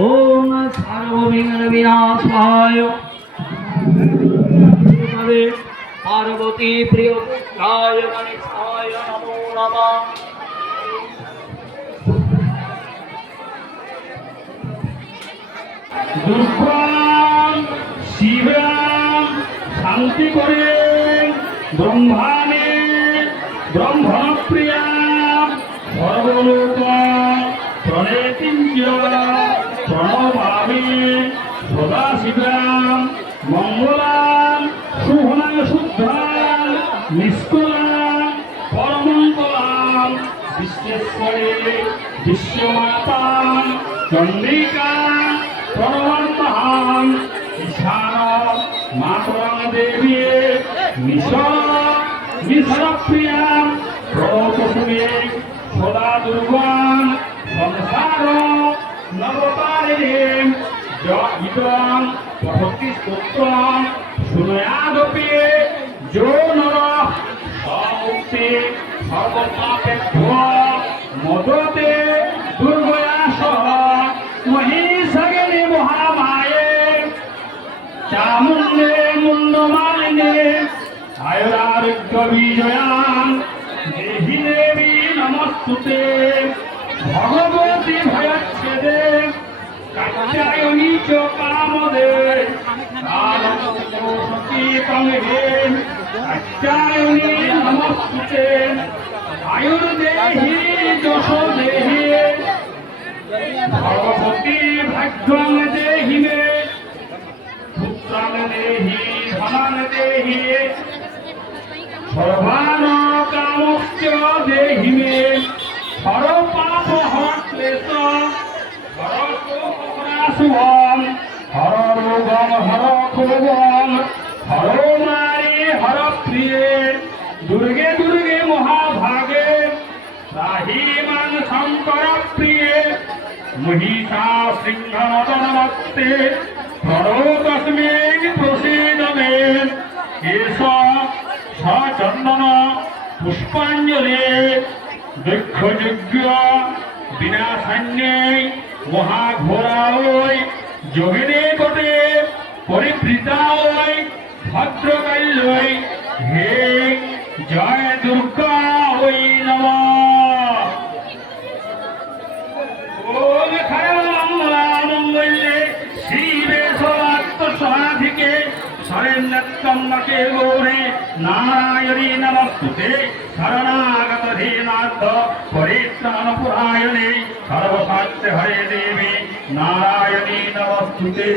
ओम सर्वविघ्न विनाशाय पार्वती प्रिय पुत्राय गणेशाय नमो नमः। दुर्गां शिवां शांति करे ब्रह्माणे ब्रह्मप्रिया सर्वलोक प्रणेतिंच प्रणमामि सदा शिवां मंगलां शुभं शुद्धां निष्कलां परमंगलां विश्वेश्वरी विश्वमातां चंडिकां प्रणवन्तहां ईशान मातरं देवी निशरप्रियां प्रणतसुमे सदा दुर्गां संसार नवतारिणीं इदं पठति स्तोत्रं शृणुयादपि जो नरः समुक्ति सर्वपापेभ्यो मोदते दुर्गया सह महिषगिनी महामाये चामुण्डे मुण्डमालिने आयुरारोग्य विजयां देहि देवी नमस्तुते भगवती भयच्छेदे कात्यायनी च कामदे कालसतीतं हे कात्यायनी नमस्तुते आयुर्देहि यशो देहि भगवती भाग्यं देहि मे पुत्रं देहि धनं देहि सर्वान् कामश्च देहि मे हर पाप हर क्लेश हर शोकनाशुभं हर रोगं हर क्षोभं हर नारी हर प्रिये दुर्गे दुर्गे महाभागे त्राहि मां शंकर प्रिये महिषा सिंहनदनमस्ते प्रणोतस्मै प्रसीद मे एष सचन्दन पुष्पाञ्जलि दक्षयज्ञ विनाशान्यै महाघोराय যোগিনী কোটে পরিবৃতায় ভদ্রকাল্যই হে জয় দুর্গা ওই নমঃ। ওম খরমঙ্গলামঙ্গলে শিবে সর্বাত্মসাধিকে শরণ্যত্রম্বকে গৌরে নারায়ণী নমস্তুতে শরণাগত ধীনাথ পরিত্রাণপরায়ণে সর্বশাস্ত্র হরে দেবী नारायणी नमस्तुते।